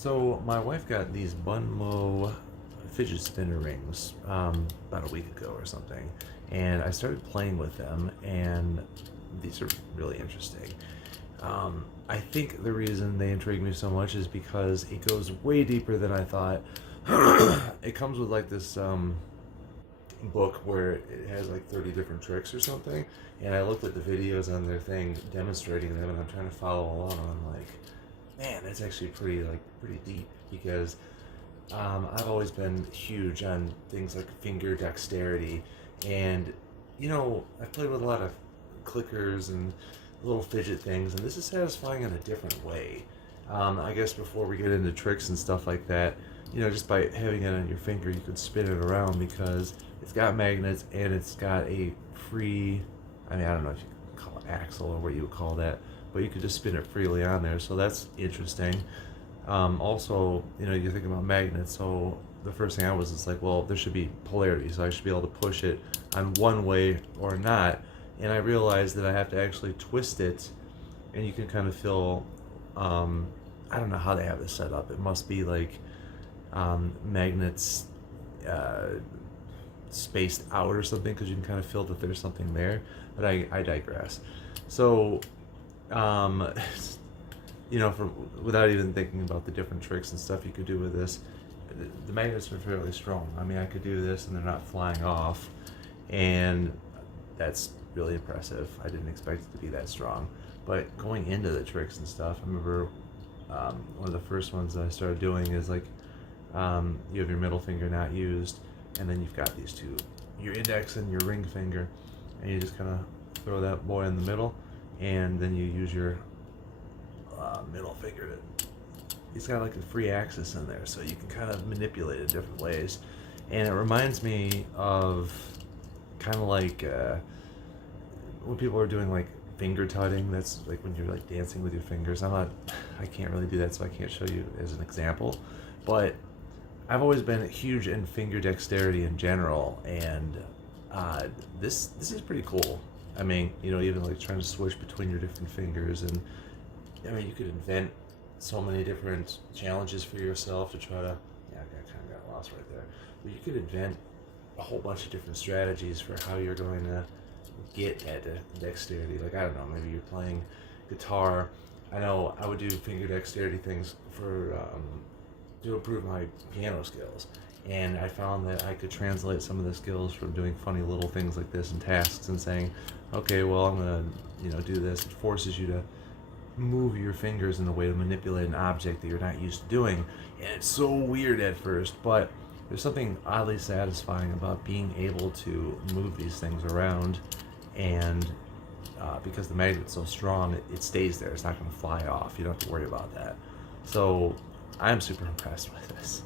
So my wife got these BUNMO fidget spinner rings about a week ago or something, and I started playing with them, and these are really interesting. I think the reason they intrigue me so much is because it goes way deeper than I thought. It comes with like this book where it has like 30 different tricks or something, and I looked at the videos on their thing demonstrating them, and I'm trying to follow along, and I'm like, man, that's actually pretty deep because I've always been huge on things like finger dexterity, and I've played with a lot of clickers and little fidget things, and this is satisfying in a different way. I guess before we get into tricks and stuff like that, just by having it on your finger, you can spin it around because it's got magnets and it's got a free, I mean, I don't know if you call it axle or what you would call that, but you could just spin it freely on there, so that's interesting. Also, you're thinking about magnets, so the first thing I was is like, well, there should be polarity, so I should be able to push it on one way or not, and I realized that I have to actually twist it, and you can kind of feel, I don't know how they have this set up. It must be like magnets spaced out or something, because you can kind of feel that there's something there, but I digress. So um, from without even thinking about the different tricks and stuff you could do with this, the magnets are fairly strong. I mean, I could do this and they're not flying off, and that's really impressive. I didn't expect it to be that strong. But going into the tricks and stuff, I remember one of the first ones that I started doing is like, you have your middle finger not used, and then you've got these two, your index and your ring finger, and you just kind of throw that boy in the middle, and then you use your middle finger to, it's got like a free axis in there, so you can kind of manipulate it different ways. And it reminds me of kind of like when people are doing like finger tutting. That's like when you're like dancing with your fingers. I can't really do that, so I can't show you as an example, but I've always been huge in finger dexterity in general, and this is pretty cool. I mean, even like trying to switch between your different fingers, and I mean, you could invent so many different challenges for yourself to try to. Yeah, I kind of got lost right there. But you could invent a whole bunch of different strategies for how you're going to get at dexterity. Like, I don't know, maybe you're playing guitar. I know I would do finger dexterity things for to improve my piano skills, and I found that I could translate some of the skills from doing funny little things like this in tasks and saying, okay, well, I'm gonna do this. It forces you to move your fingers in a way to manipulate an object that you're not used to doing, and it's so weird at first, but there's something oddly satisfying about being able to move these things around, and because the magnet's so strong, it stays there. It's not going to fly off. You don't have to worry about that. So I'm super impressed with this.